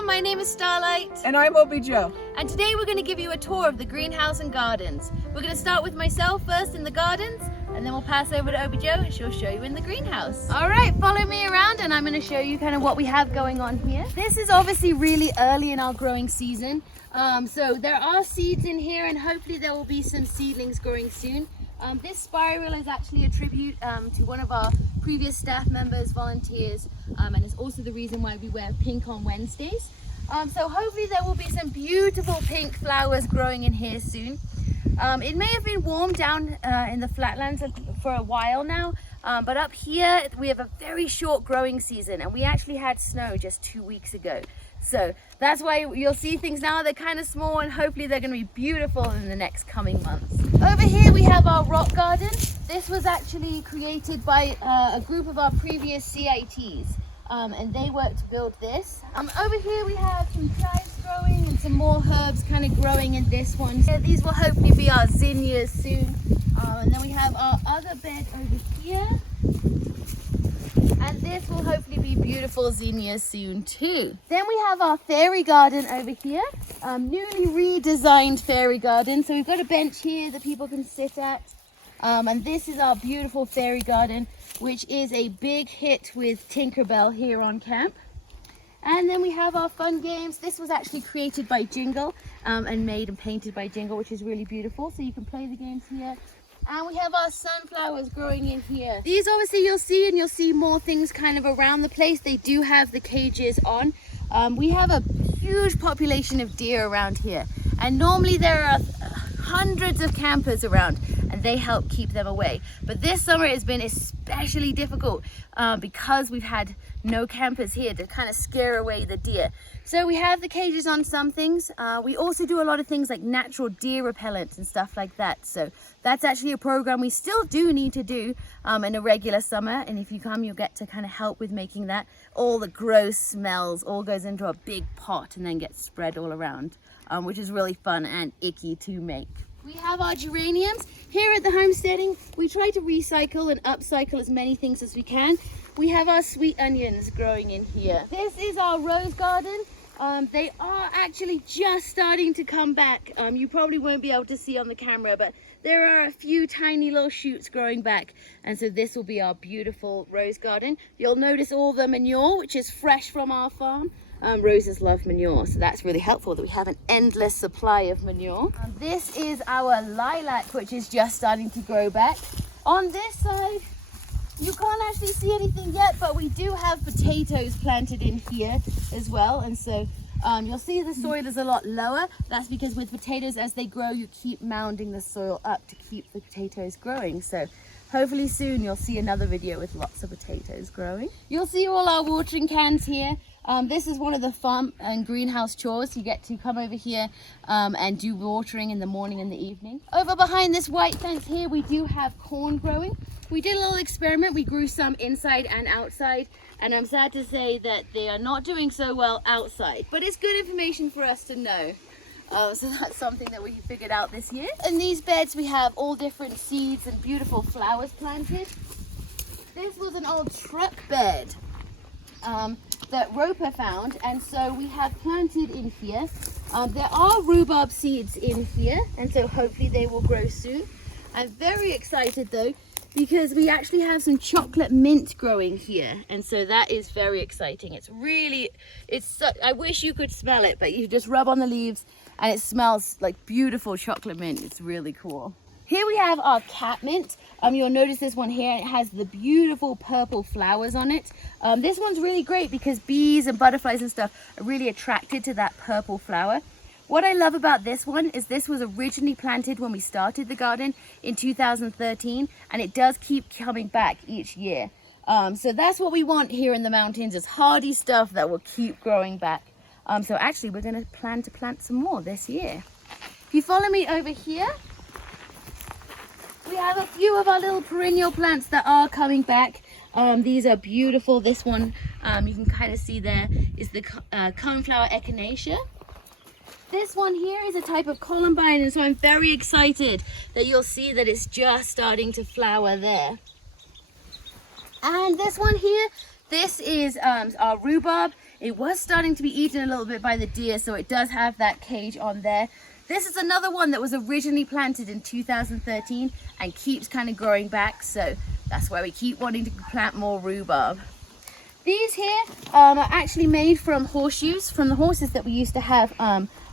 everyone, my name is Starlight. And I'm Obi Joe. And today we're going to give you a tour of the greenhouse and gardens. We're going to start with myself first in the gardens, and then we'll pass over to Obi Joe and she'll show you in the greenhouse. Alright, follow me around and I'm going to show you kind of what we have going on here. This is obviously really early in our growing season. So there are seeds in here and hopefully there will be some seedlings growing soon. This spiral is actually a tribute to one of our previous staff members, volunteers, and it's also the reason why we wear pink on Wednesdays. So hopefully there will be some beautiful pink flowers growing in here soon. It may have been warm down in the flatlands for a while now, but up here we have a very short growing season and we actually had snow just 2 weeks ago. So that's why you'll see things now, they're kind of small and hopefully they're going to be beautiful in the next coming months. Over here we have our rock garden. This was actually created by a group of our previous CITs and they worked to build this. Over here we have some chives growing and some more herbs kind of growing in this one. So these will hopefully be our zinnias soon. And then we have our other bed over here. And this will hopefully be beautiful zinnias soon too. Then we have our fairy garden over here. Newly redesigned fairy garden. So we've got a bench here that people can sit at. And this is our beautiful fairy garden, which is a big hit with Tinkerbell here on camp. And then we have our fun games. This was actually created by Jingle and made and painted by Jingle, which is really beautiful. So you can play the games here. And we have our sunflowers growing in here. These obviously you'll see, and you'll see more things kind of around the place. They do have the cages on. We have a huge population of deer around here. And normally there are hundreds of campers around and they help keep them away. But this summer has been especially difficult because we've had no campers here to kind of scare away the deer. So we have the cages on some things. We also do a lot of things like natural deer repellent and stuff like that. So that's actually a program we still do need to do in a regular summer. And if you come, you'll get to kind of help with making that. All the gross smells all goes into a big pot and then gets spread all around, which is really fun and icky to make. We have our geraniums. Here at the homesteading, we try to recycle and upcycle as many things as we can. We have our sweet onions growing in here. This is our rose garden. They are actually just starting to come back. You probably won't be able to see on the camera, but there are a few tiny little shoots growing back. And so this will be our beautiful rose garden. You'll notice all the manure, which is fresh from our farm. Roses love manure, so that's really helpful that we have an endless supply of manure. This is our lilac, which is just starting to grow back. On this side, you can't actually see anything yet, but we do have potatoes planted in here as well. And so you'll see the soil is a lot lower. That's because with potatoes, as they grow, you keep mounding the soil up to keep the potatoes growing. So hopefully soon you'll see another video with lots of potatoes growing. You'll see all our watering cans here. This is one of the farm and greenhouse chores. You get to come over here and do watering in the morning and the evening. Over behind this white fence here, we do have corn growing. We did a little experiment. We grew some inside and outside, and I'm sad to say that they are not doing so well outside, but it's good information for us to know. So that's something that we figured out this year. In these beds, we have all different seeds and beautiful flowers planted. This was an old truck bed that Roper found, and so we have planted in here. There are rhubarb seeds in here, and so hopefully they will grow soon. I'm very excited though, because we actually have some chocolate mint growing here, and so that is very exciting. I wish you could smell it, but you just rub on the leaves and it smells like beautiful chocolate mint. It's really cool. Here we have our catmint. You'll notice this one here, it has the beautiful purple flowers on it. This one's really great because bees and butterflies and stuff are really attracted to that purple flower. What I love about this one is this was originally planted when we started the garden in 2013, and it does keep coming back each year. So that's what we want here in the mountains, is hardy stuff that will keep growing back. So actually we're going to plan to plant some more this year. If you follow me over here, we have a few of our little perennial plants that are coming back. These are beautiful. This one you can kind of see there is the coneflower echinacea. This one here is a type of columbine, and so I'm very excited that you'll see that it's just starting to flower there. And this one here, this is our rhubarb. It was starting to be eaten a little bit by the deer, so it does have that cage on there. This is another one that was originally planted in 2013 and keeps kind of growing back, so that's why we keep wanting to plant more rhubarb. These here are actually made from horseshoes, from the horses that we used to have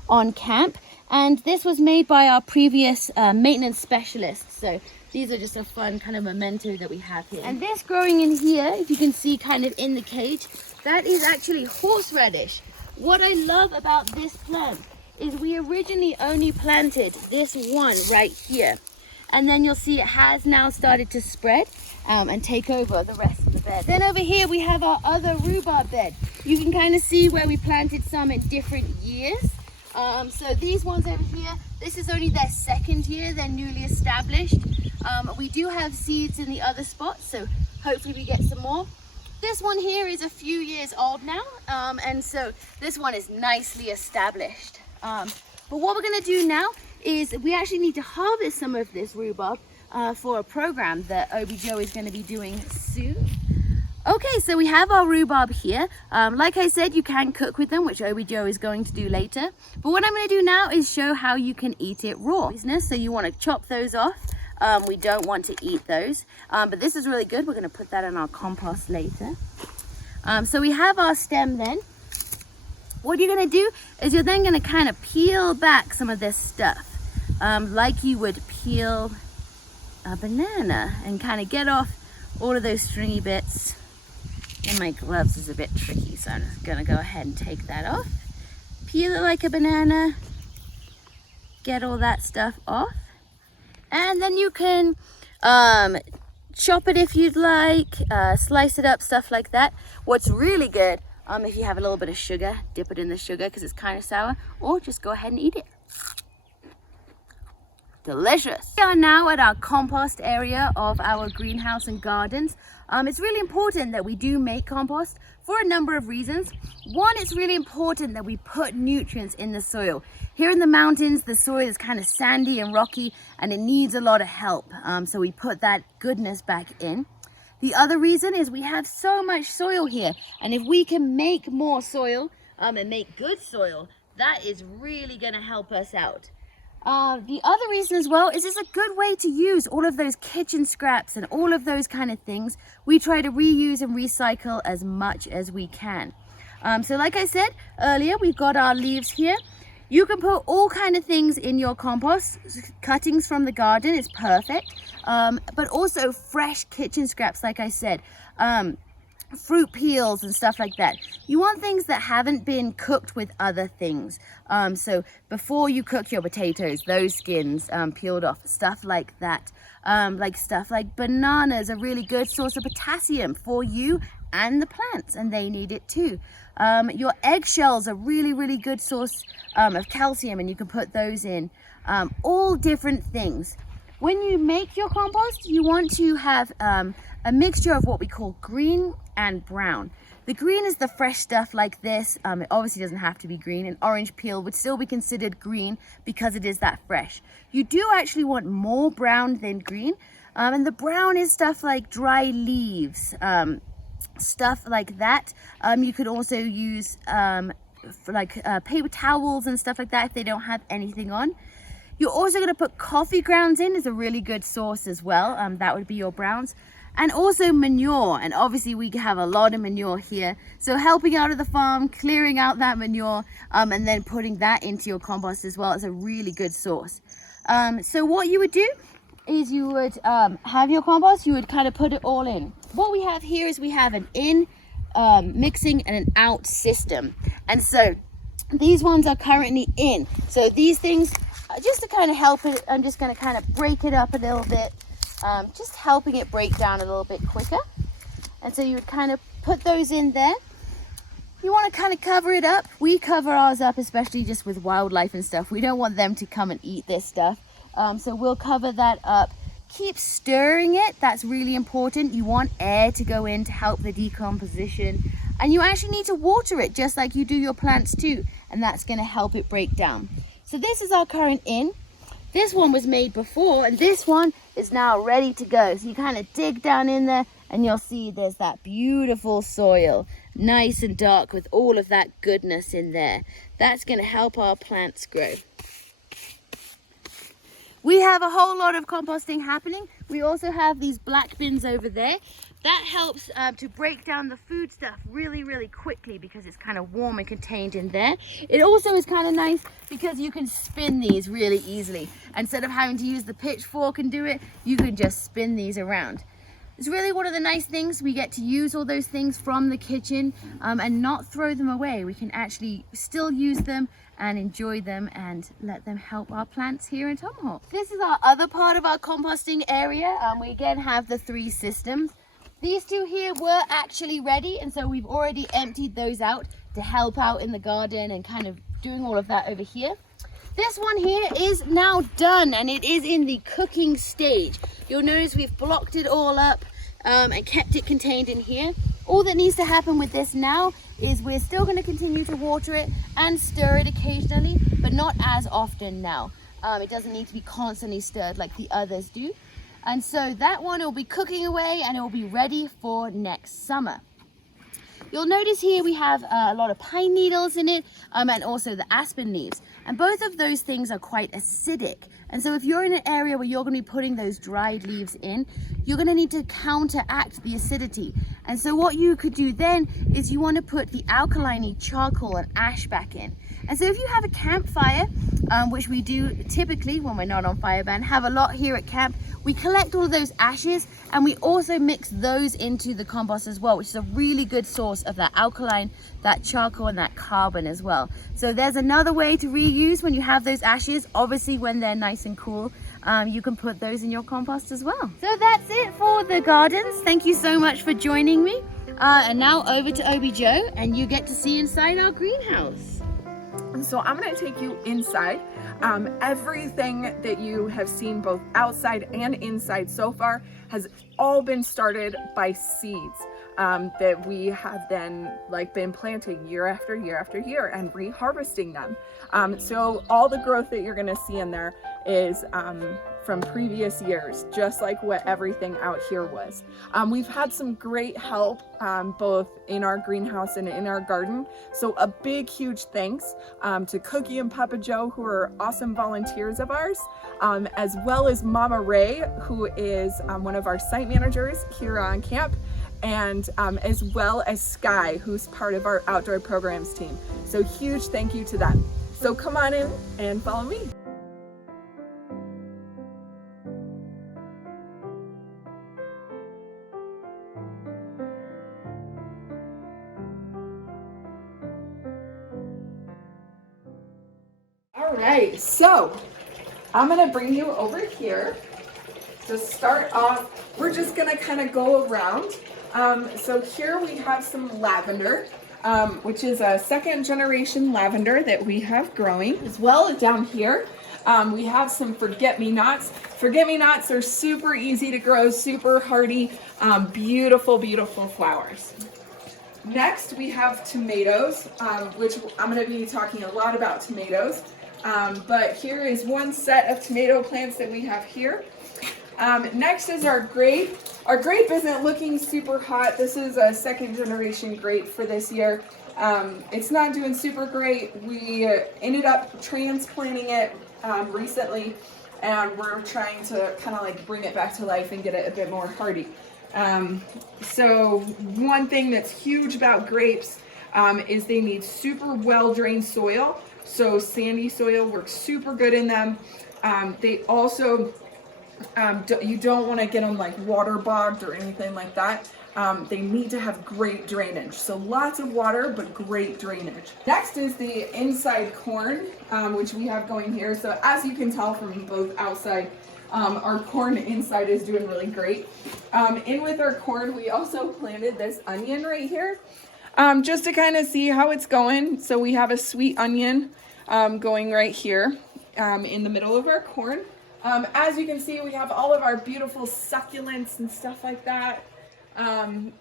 on camp. And this was made by our previous maintenance specialist. So these are just a fun kind of memento that we have here. And this growing in here, if you can see kind of in the cage, that is actually horseradish. What I love about this plant is we originally only planted this one right here. And then you'll see it has now started to spread and take over the rest of the bed. Then over here we have our other rhubarb bed. You can kind of see where we planted some in different years. So these ones over here, this is only their second year, they're newly established. We do have seeds in the other spots, so hopefully we get some more. This one here is a few years old now, and so this one is nicely established. But what we're going to do now is we actually need to harvest some of this rhubarb for a program that OB Joe is going to be doing soon. Okay, so we have our rhubarb here. Like I said, you can cook with them, which OB Joe is going to do later. But what I'm going to do now is show how you can eat it raw. So you want to chop those off. We don't want to eat those, but this is really good. We're going to put that in our compost later. So we have our stem then. What you're going to do is you're then going to kind of peel back some of this stuff, like you would peel a banana, and kind of get off all of those stringy bits. And my gloves is a bit tricky, so I'm just going to go ahead and take that off. Peel it like a banana, get all that stuff off. And then you can chop it if you'd like, slice it up, stuff like that. What's really good, if you have a little bit of sugar, dip it in the sugar because it's kind of sour, or just go ahead and eat it. Delicious. We are now at our compost area of our greenhouse and gardens. It's really important that we do make compost for a number of reasons. One, it's really important that we put nutrients in the soil. Here in the mountains, the soil is kind of sandy and rocky and it needs a lot of help. So we put that goodness back in. The other reason is we have so much soil here, and if we can make more soil and make good soil, that is really going to help us out. The other reason as well is it's a good way to use all of those kitchen scraps and all of those kind of things. We try to reuse and recycle as much as we can. So like I said earlier, we've got our leaves here. You can put all kind of things in your compost. Cuttings from the garden is perfect, but also fresh kitchen scraps, like I said. Fruit peels and stuff like that. You want things that haven't been cooked with other things. So before you cook your potatoes, those skins peeled off, stuff like that. Like stuff like bananas, a really good source of potassium for you and the plants, and they need it too. Your eggshells are really, really good source of calcium, and you can put those in. All different things. When you make your compost, you want to have a mixture of what we call green and brown. The green is the fresh stuff like this. It obviously doesn't have to be green. An orange peel would still be considered green because it is that fresh. You do actually want more brown than green. And the brown is stuff like dry leaves, stuff like that. You could also use paper towels and stuff like that if they don't have anything on. You're also going to put coffee grounds in, is a really good source as well. That would be your browns. And also manure, and obviously we have a lot of manure here. So helping out of the farm, clearing out that manure, and then putting that into your compost as well is a really good source. So what you would do is you would have your compost, you would kind of put it all in. What we have here is we have an in mixing and an out system. And so these ones are currently in. So these things, just to kind of help it, I'm just going to kind of break it up a little bit. Just helping it break down a little bit quicker. And so you would kind of put those in there. You want to kind of cover it up. We cover ours up, especially just with wildlife and stuff. We don't want them to come and eat this stuff. So we'll cover that up. Keep stirring it. That's really important. You want air to go in to help the decomposition. And you actually need to water it just like you do your plants too. And that's going to help it break down. So this is our current in. This one was made before, and this one is now ready to go. So you kind of dig down in there and you'll see there's that beautiful soil, nice and dark with all of that goodness in there. That's going to help our plants grow. We have a whole lot of composting happening. We also have these black bins over there. That helps to break down the food stuff really, really quickly because it's kind of warm and contained in there. It also is kind of nice because you can spin these really easily. Instead of having to use the pitchfork and do it, you can just spin these around. It's really one of the nice things. We get to use all those things from the kitchen and not throw them away. We can actually still use them and enjoy them and let them help our plants here in Tomahawk. This is our other part of our composting area. We again have the 3 systems. These 2 here were actually ready, and so we've already emptied those out to help out in the garden and kind of doing all of that over here. This one here is now done, and it is in the cooking stage. You'll notice we've blocked it all up and kept it contained in here. All that needs to happen with this now is we're still going to continue to water it and stir it occasionally, but not as often now. It doesn't need to be constantly stirred like the others do. And so that one will be cooking away and it will be ready for next summer. You'll notice here we have a lot of pine needles in it and also the aspen leaves. And both of those things are quite acidic. And so if you're in an area where you're going to be putting those dried leaves in, you're going to need to counteract the acidity. And so what you could do then is you want to put the alkaline charcoal and ash back in. And so if you have a campfire, which we do typically when we're not on fire ban, have a lot here at camp, we collect all of those ashes and we also mix those into the compost as well, which is a really good source of that alkaline, that charcoal and that carbon as well. So there's another way to reuse when you have those ashes. Obviously when they're nice and cool, you can put those in your compost as well. So that's it for the gardens. Thank you so much for joining me. And now over to Obi Joe, and you get to see inside our greenhouse. So I'm going to take you inside. Everything that you have seen both outside and inside so far has all been started by seeds that we have then been planting year after year after year and reharvesting them. So all the growth that you're going to see in there is from previous years, just like what everything out here was. We've had some great help both in our greenhouse and in our garden. So a big, huge thanks to Cookie and Papa Joe, who are awesome volunteers of ours, as well as Mama Ray, who is one of our site managers here on camp, and as well as Sky, who's part of our outdoor programs team. So huge thank you to them. So come on in and follow me. All right, so I'm gonna bring you over here. To start off, we're just gonna kind of go around. So here we have some lavender, which is a 2nd generation lavender that we have growing. As well as down here, we have some forget-me-nots. Forget-me-nots are super easy to grow, super hardy, beautiful, beautiful flowers. Next, we have tomatoes, which I'm gonna be talking a lot about tomatoes. But here is one set of tomato plants that we have here. Next is our grape. Our grape isn't looking super hot. This is a 2nd generation grape for this year. It's not doing super great. We ended up transplanting it recently, and we're trying to kind of bring it back to life and get it a bit more hardy. So one thing that's huge about grapes is they need super well-drained soil. So sandy soil works super good in them. They also, you don't want to get them waterbogged or anything like that. They need to have great drainage. So lots of water, but great drainage. Next is the inside corn, which we have going here. So as you can tell from both outside, our corn inside is doing really great. In with our corn, we also planted this onion right here. Just to kind of see how it's going. So we have a sweet onion going right here in the middle of our corn. As you can see, we have all of our beautiful succulents and stuff like that.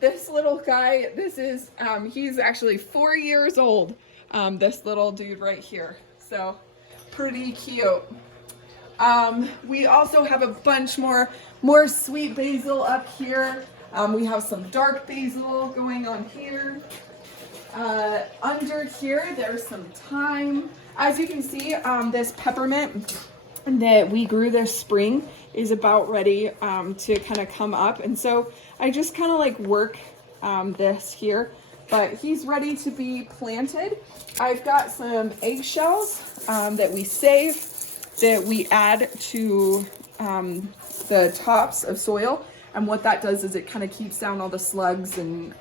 This little guy, he's actually 4 years old, this little dude right here. So pretty cute. We also have a bunch more sweet basil up here. We have some dark basil going on here. Under here, there's some thyme. As you can see, this peppermint that we grew this spring is about ready to kind of come up. And so I just kind of like work this here, but he's ready to be planted. I've got some eggshells that we save, that we add to the tops of soil. And what that does is it kind of keeps down all the slugs and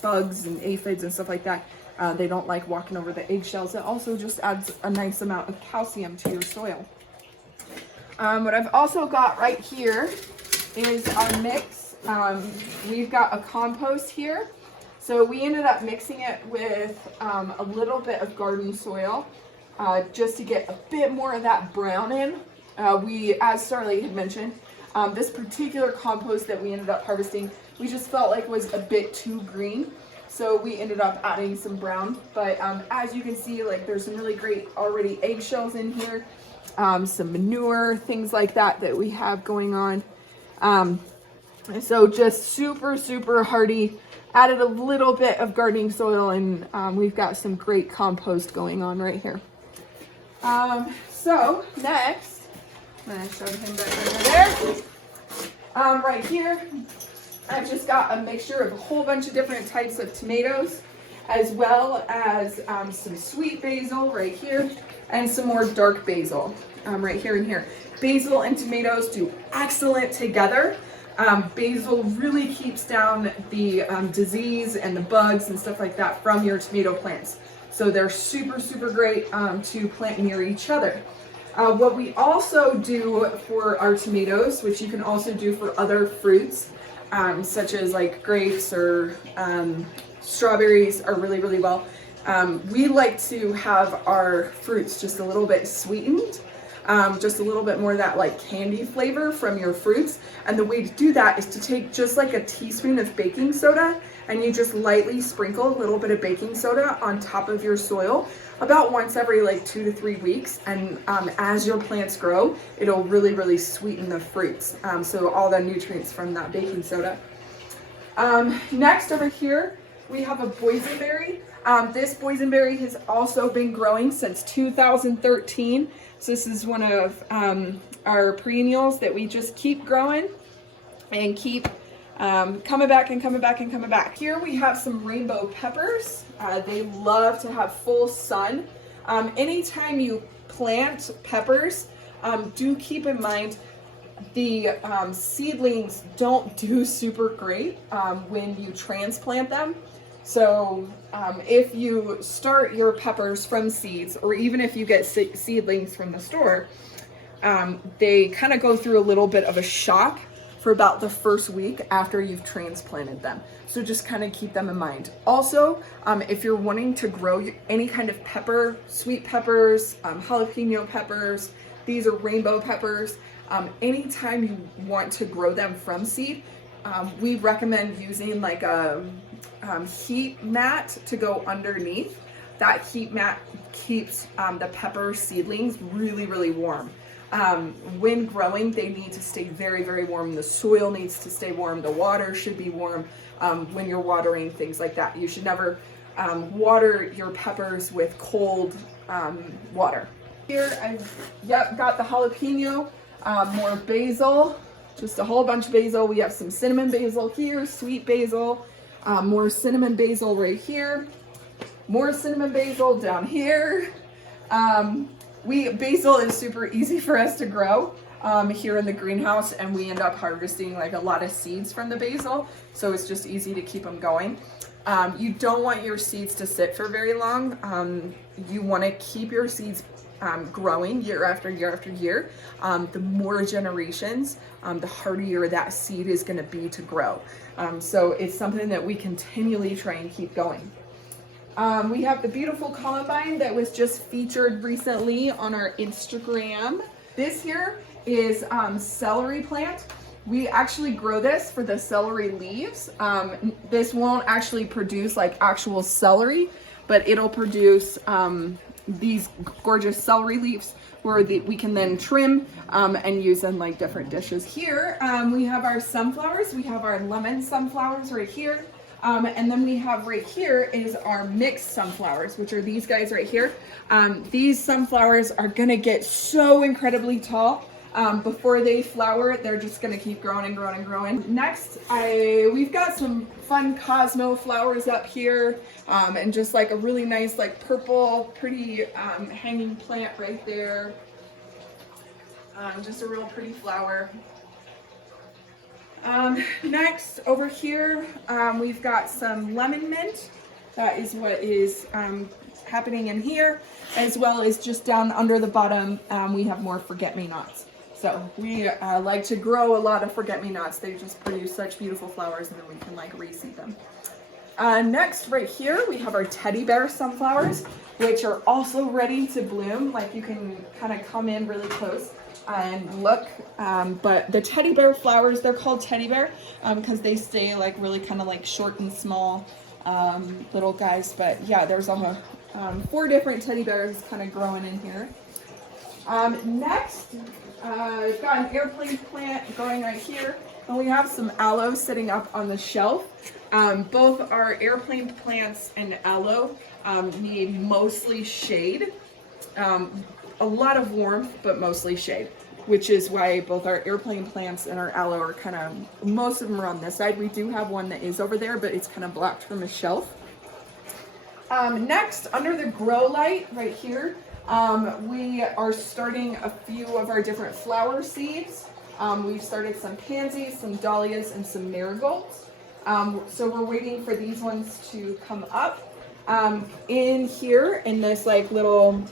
bugs and aphids and stuff like that. They don't like walking over the eggshells. It also just adds a nice amount of calcium to your soil. What I've also got right here is our mix. We've got a compost here. So we ended up mixing it with a little bit of garden soil just to get a bit more of that brown in. As Starlight had mentioned, this particular compost that we ended up harvesting, we just felt like was a bit too green. So we ended up adding some brown. But as you can see, like there's some really great already eggshells in here, some manure, things like that we have going on. So just super, super hardy. Added a little bit of gardening soil, and we've got some great compost going on right here. So next, I'm gonna show him back over there. Right here, I've just got a mixture of a whole bunch of different types of tomatoes, as well as some sweet basil right here, and some more dark basil right here and here. Basil and tomatoes do excellent together. Basil really keeps down the disease and the bugs and stuff like that from your tomato plants. So they're super, super great to plant near each other. What we also do for our tomatoes, which you can also do for other fruits, such as like grapes or strawberries are really, really well. We like to have our fruits just a little bit sweetened. Just a little bit more of that like candy flavor from your fruits. And the way to do that is to take just like a teaspoon of baking soda, and you just lightly sprinkle a little bit of baking soda on top of your soil about once every like 2 to 3 weeks. And as your plants grow, it'll really, really sweeten the fruits. So all the nutrients from that baking soda. Next over here, we have a boysenberry. This boysenberry has also been growing since 2013. So this is one of our perennials that we just keep growing and keep coming back and coming back and coming back. Here we have some rainbow peppers. They love to have full sun. Anytime you plant peppers, do keep in mind the seedlings don't do super great when you transplant them. So if you start your peppers from seeds, or even if you get seedlings from the store, they kind of go through a little bit of a shock for about the first week after you've transplanted them. So just kind of keep them in mind. Also, if you're wanting to grow any kind of pepper, sweet peppers, jalapeno peppers, these are rainbow peppers, anytime you want to grow them from seed, we recommend using like a heat mat to go underneath. That heat mat keeps the pepper seedlings really, really warm. When growing, they need to stay very, very warm. The soil needs to stay warm. The water should be warm when you're watering, things like that. You should never water your peppers with cold water. Here I've got the jalapeno, more basil, just a whole bunch of basil. We have some cinnamon basil here, sweet basil, more cinnamon basil right here, more cinnamon basil down here. Basil is super easy for us to grow here in the greenhouse, and we end up harvesting like a lot of seeds from the basil, so it's just easy to keep them going. You don't want your seeds to sit for very long. You want to keep your seeds growing year after year after year. The more generations, the hardier that seed is going to be to grow. So it's something that we continually try and keep going. We have the beautiful columbine that was just featured recently on our Instagram. This here is celery plant. We actually grow this for the celery leaves. This won't actually produce like actual celery, but it'll produce these gorgeous celery leaves where we can then trim and use in like different dishes. Here we have our sunflowers. We have our lemon sunflowers right here. And then we have right here is our mixed sunflowers, which are these guys right here. These sunflowers are gonna get so incredibly tall. Before they flower, they're just gonna keep growing and growing and growing. Next, we've got some fun Cosmo flowers up here, and just like a really nice like purple, pretty hanging plant right there. Just a real pretty flower. Next, over here, we've got some lemon mint. That is what is happening in here, as well as just down under the bottom, we have more forget-me-nots. So we like to grow a lot of forget-me-nots. They just produce such beautiful flowers, and then we can like reseed them. Next, right here, we have our teddy bear sunflowers, which are also ready to bloom. Like you can kind of come in really close and look, but the teddy bear flowers, they're called teddy bear because they stay like really kind of like short and small little guys. But yeah, there's almost 4 different teddy bears kind of growing in here. Next, we've got an airplane plant growing right here, and we have some aloe sitting up on the shelf. Both our airplane plants and aloe need mostly shade. A lot of warmth, but mostly shade, which is why both our airplane plants and our aloe are kind of, most of them are on this side. We do have one that is over there, but it's kind of blocked from a shelf. Next, under the grow light right here, we are starting a few of our different flower seeds. We've started some pansies, some dahlias, and some marigolds. So we're waiting for these ones to come up. In here in this like little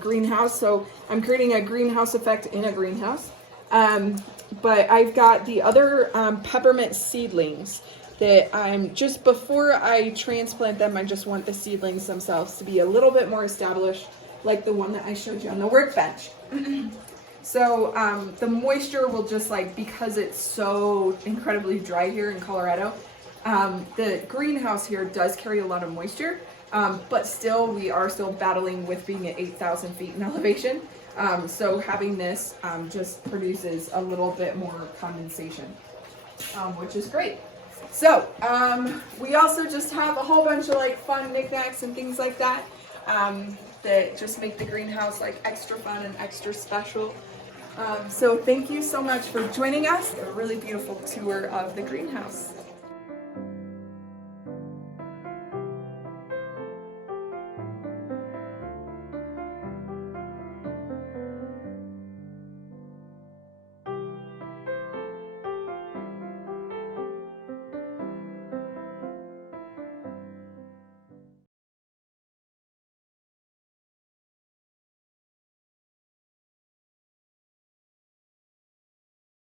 greenhouse, so I'm creating a greenhouse effect in a greenhouse, but I've got the other peppermint seedlings that I'm just, before I transplant them, I just want the seedlings themselves to be a little bit more established, like the one that I showed you on the workbench. So the moisture will just like, because it's so incredibly dry here in Colorado, the greenhouse here does carry a lot of moisture. But still, we are still battling with being at 8,000 feet in elevation. So having this just produces a little bit more condensation, which is great. So we also just have a whole bunch of like fun knickknacks and things like that that just make the greenhouse like extra fun and extra special. So thank you so much for joining us. A really beautiful tour of the greenhouse.